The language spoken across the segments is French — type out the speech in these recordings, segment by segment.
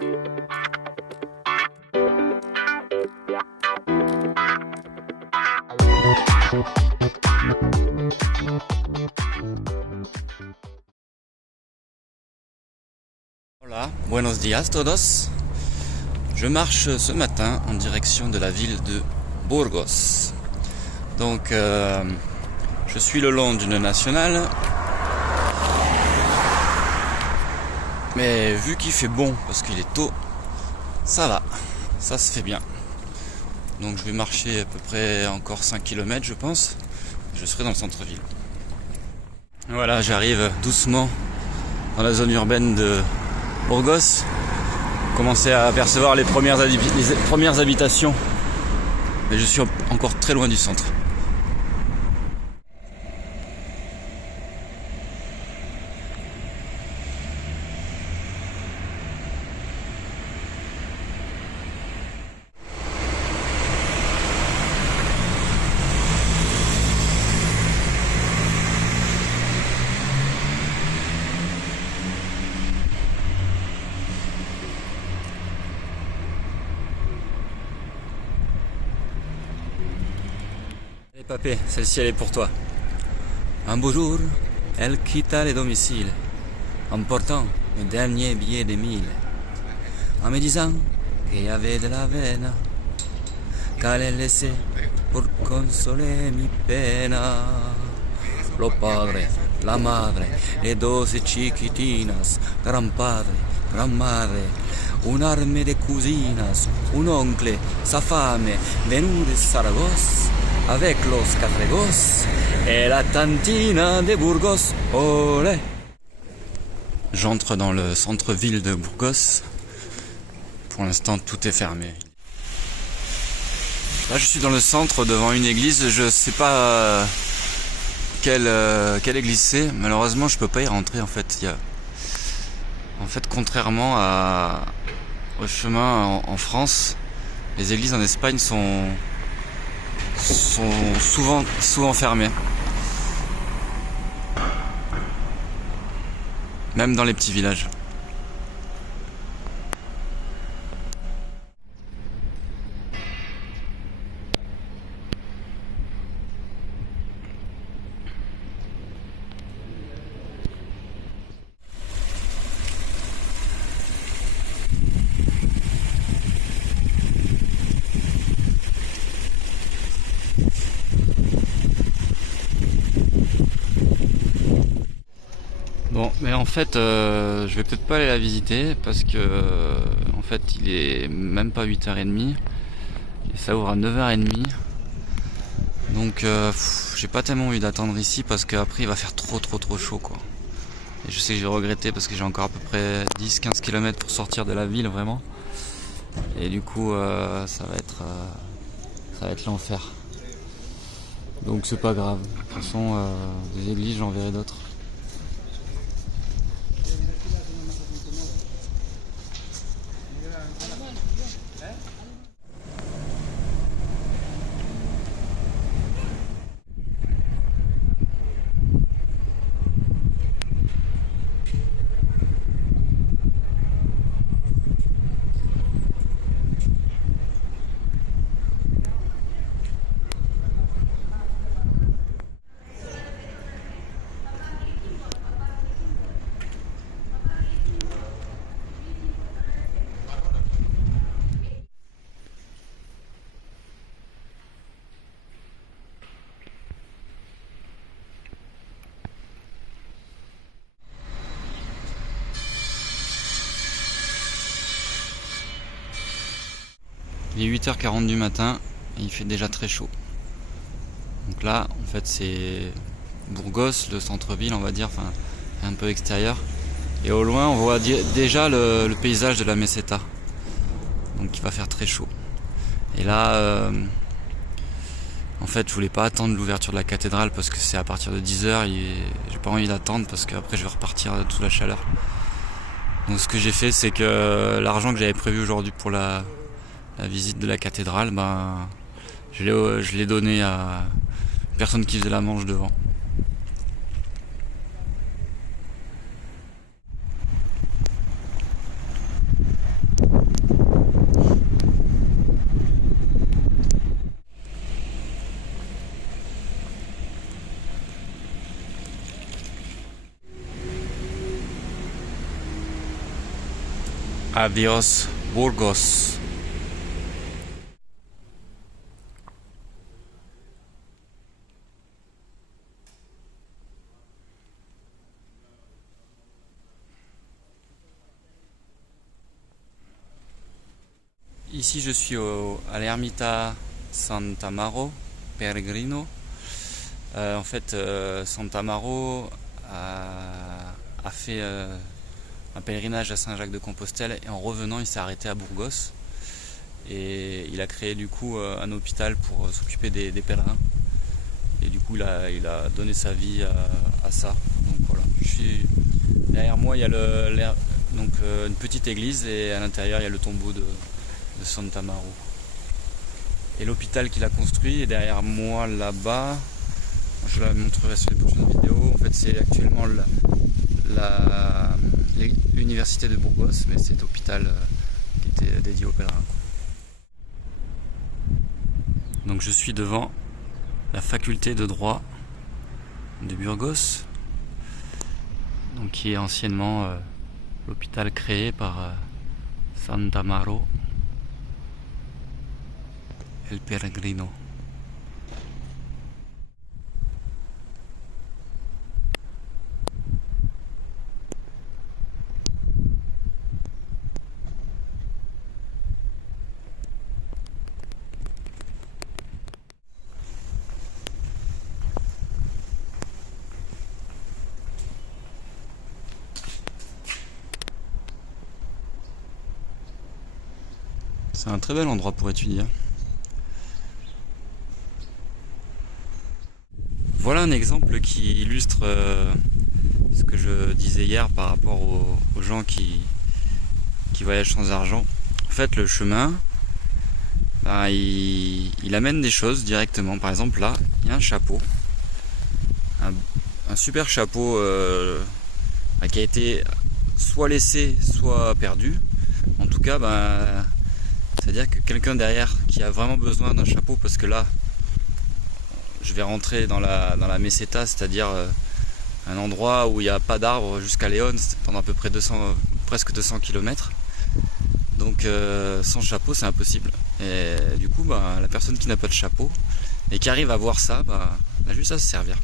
Hola, buenos días todos. Je marche ce matin en direction de la ville de Burgos. Donc, je suis le long d'une nationale. Mais vu qu'il fait bon, parce qu'il est tôt, ça va, ça se fait bien. Donc je vais marcher à peu près encore 5 km je pense. Je serai dans le centre-ville. Voilà, j'arrive doucement dans la zone urbaine de Burgos. Commencer à apercevoir les premières habitations. Mais je suis encore très loin du centre. Papé, celle-ci elle est pour toi. Un beau jour, elle quitta les domiciles, emportant le dernier billet de 1000, en me disant qu'il y avait de la veine qu'elle laissait pour consoler mi pena. Lo padre, la madre, le 12 chiquitinas, gran padre, gran madre, un'arme de cusinas, un oncle, sa fame, venu de Saragosse, avec los catrégos et la tantina de Burgos, olé. J'entre dans le centre-ville de Burgos. Pour l'instant, tout est fermé. Là, je suis dans le centre, devant une église. Je sais pas quelle église c'est. Malheureusement, je peux pas y rentrer. En fait, contrairement au chemin en France, les églises en Espagne sont souvent fermées. Même dans les petits villages. Bon, mais en fait, je vais peut-être pas aller la visiter parce que, en fait, il est même pas 8h30 et ça ouvre à 9h30. Donc, j'ai pas tellement envie d'attendre ici parce qu'après il va faire trop chaud, quoi. Et je sais que je vais regretter parce que j'ai encore à peu près 10-15 km pour sortir de la ville, vraiment. Et du coup, ça va être l'enfer. Donc, c'est pas grave. De toute façon, des églises, j'en verrai d'autres. Il est 8h40 du matin et il fait déjà très chaud. Donc là, en fait, c'est Burgos, le centre-ville, on va dire, enfin, un peu extérieur. Et au loin, on voit déjà le paysage de la Meseta. Donc il va faire très chaud. Et là, en fait, je voulais pas attendre l'ouverture de la cathédrale parce que c'est à partir de 10h et j'ai pas envie d'attendre parce qu'après je vais repartir sous la chaleur. Donc ce que j'ai fait, c'est que l'argent que j'avais prévu aujourd'hui pour la visite de la cathédrale, je l'ai donné à une personne qui faisait la manche devant. Adios, Burgos. Ici je suis à l'Ermita Santa Mauro Peregrino. En fait, Santa Mauro a fait un pèlerinage à Saint-Jacques-de-Compostelle et en revenant il s'est arrêté à Burgos et il a créé du coup un hôpital pour s'occuper des pèlerins et du coup il a donné sa vie à ça. Donc voilà, derrière moi il y a une petite église et à l'intérieur il y a le tombeau de Santa Mauro. Et l'hôpital qu'il a construit est derrière moi là-bas. Je la montrerai sur les prochaines vidéos. En fait, c'est actuellement l'université de Burgos, mais c'est l'hôpital qui était dédié aux pèlerins. Donc je suis devant la faculté de droit de Burgos, donc qui est anciennement l'hôpital créé par Santa Mauro El Peregrino. C'est un très bel endroit pour étudier. Voilà un exemple qui illustre ce que je disais hier par rapport aux gens qui voyagent sans argent. En fait, le chemin, il amène des choses directement. Par exemple, là, il y a un chapeau. Un super chapeau qui a été soit laissé, soit perdu. En tout cas, c'est-à-dire que quelqu'un derrière qui a vraiment besoin d'un chapeau, parce que là, je vais rentrer dans la meseta, c'est-à-dire un endroit où il n'y a pas d'arbres jusqu'à Léon pendant à peu près presque 200 km. Donc sans chapeau, c'est impossible. Et du coup, la personne qui n'a pas de chapeau et qui arrive à voir ça, elle a juste à se servir.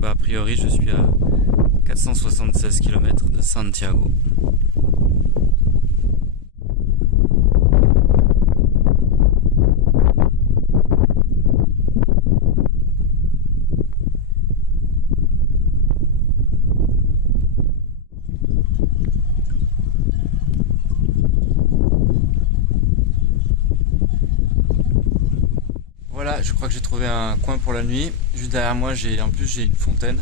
A priori, je suis à 476 km de Santiago. Voilà, je crois que j'ai trouvé un coin pour la nuit. Juste derrière moi, j'ai une fontaine,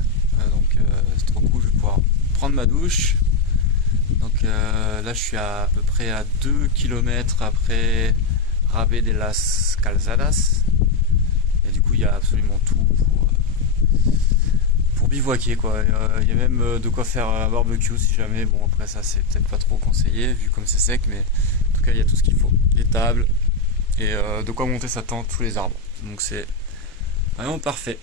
donc c'est trop cool. Je vais pouvoir prendre ma douche. Donc là, je suis à peu près à 2 km après Rabe de las Calzadas. Et du coup, il y a absolument tout pour bivouaquer, quoi. Il y a même de quoi faire un barbecue si jamais. Bon, après ça, c'est peut-être pas trop conseillé vu comme c'est sec, mais en tout cas, il y a tout ce qu'il faut. Des tables et de quoi monter sa tente sous les arbres. Donc c'est vraiment parfait.